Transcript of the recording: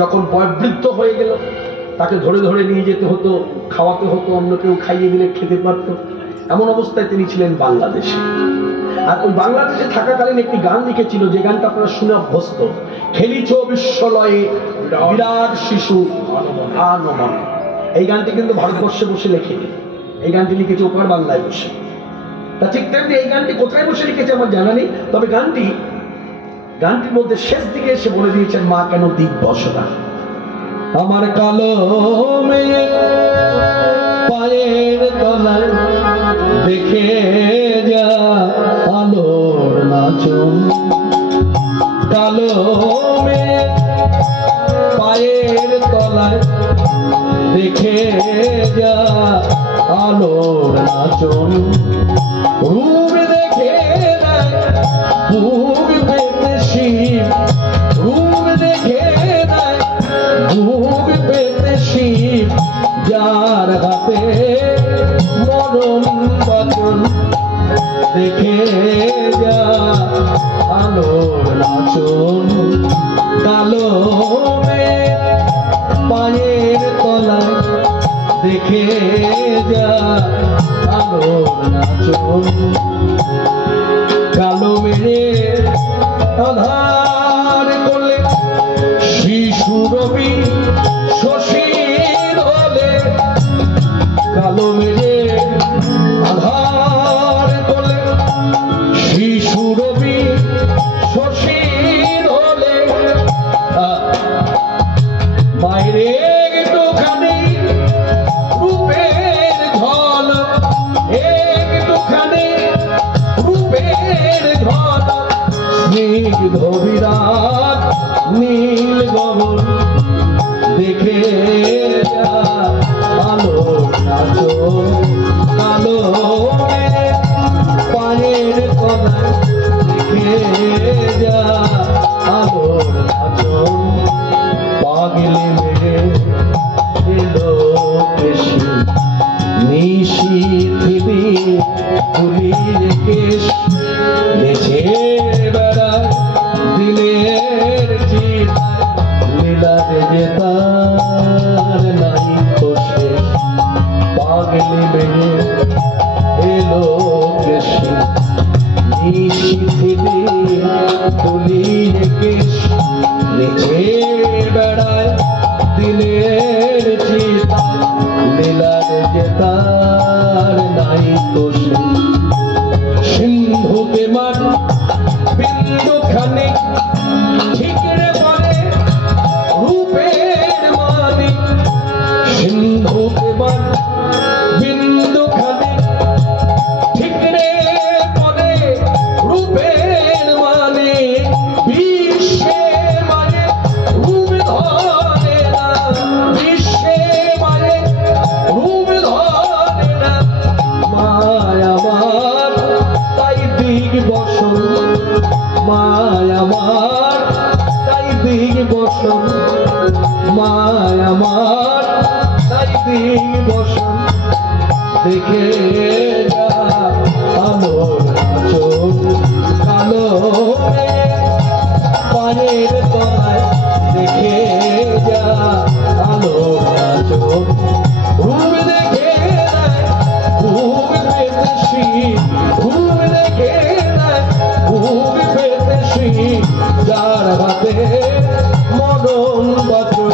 যখন বয়োবৃদ্ধ হয়ে গেল তাকে ধরে ধরে নিয়ে যেতে হতো, খাওয়াতে হতো, অন্য কেউ খাইয়ে দিলে খেতে পারত। এমন অবস্থায় তিনি ছিলেন বাংলাদেশে। আর ওই বাংলাদেশে থাকাকালীন একটি গান লিখেছিল, যে গানটা আপনারা শুনে অভ্যস্ত, খেলিছ বিশ্বলয়ে বিরাট শিশু আনমন। এই গানটি কিন্তু ভারতবর্ষে বসে লেখেনি, এই গানটি লিখেছে ওপার বাংলায় বসে। তা ঠিক তেমনি এই গানটি কোথায় বসে লিখেছে আমার জানা নেই, তবে গানটির মধ্যে শেষ দিকে এসে বলে দিয়েছেন, মা কেন দিগ্বসনা। আমার কালো মেয়ে পায়ের তলায় দেখে যা আলোর নাচন, কালো মেয়ে পায়ের তলায় দেখে যা আলোর নাচন, রূপ দেখে নাই বুক পেতে শিব, রূপ দেখে নাই বুক পেতে শিব, যার হাতে মরণ বচন, দেখে যা আলোর নাচন, কালো মেয়ে পায়ের তলায় দেখে যা আলোর নাচন, কালো মেয়ে আধার করলে শিশু রবি শশীর হলে, কালো মেয়ে আধার করলে শিশু রবি শশীর হলে, বাইরে একটুখানি রূপের ঝলক, একটুখানি রূপের ঝলক, স্নিগ্ধ বিরাট নীল গগন, দেখে যা আলোর নাচন, কালো মেয়ে পায়ের তলায় দেখে যা আলোর নাচন, পাগলি মেয়ে এলো বেশি নিশীথিলি ফুলির কেশ, নেচে বেড়ায় দিলের জিত, লীলাতে যে তার নাই তো শেষ, পাগলি মেয়ে এলো বেশি নিশীথিলি ফুলির কেশ, নেচে বেড়ায় দিলের জিত, লীলার যে তার নাই তো শেষ, সিন্ধুতে মার বিন্দুখানি ঠিকরে পড়ে রূপের মানি, সিন্ধুতে মার বিন্দুখানি ঠিকরে পড়ে রূপের মানি, বিশ্বে মানে রূপ ধরে না, বিশ্বে মানে রূপ ধরে না, মায়া আমার তাই দিগ্বসন, মায়া আমার তাই দিগ্বসন, মায়া আমার তাই দিগ্বসন, দেখে যা আলোর নাচন, কালো মেয়ে পায়ের তলায় দেখে যা আলোর নাচন, রূপ দেখে নাই বুক পেতে শিব, রূপ দেখে নাই বুক পেতে শিব, যার হাতে মরণ বচন,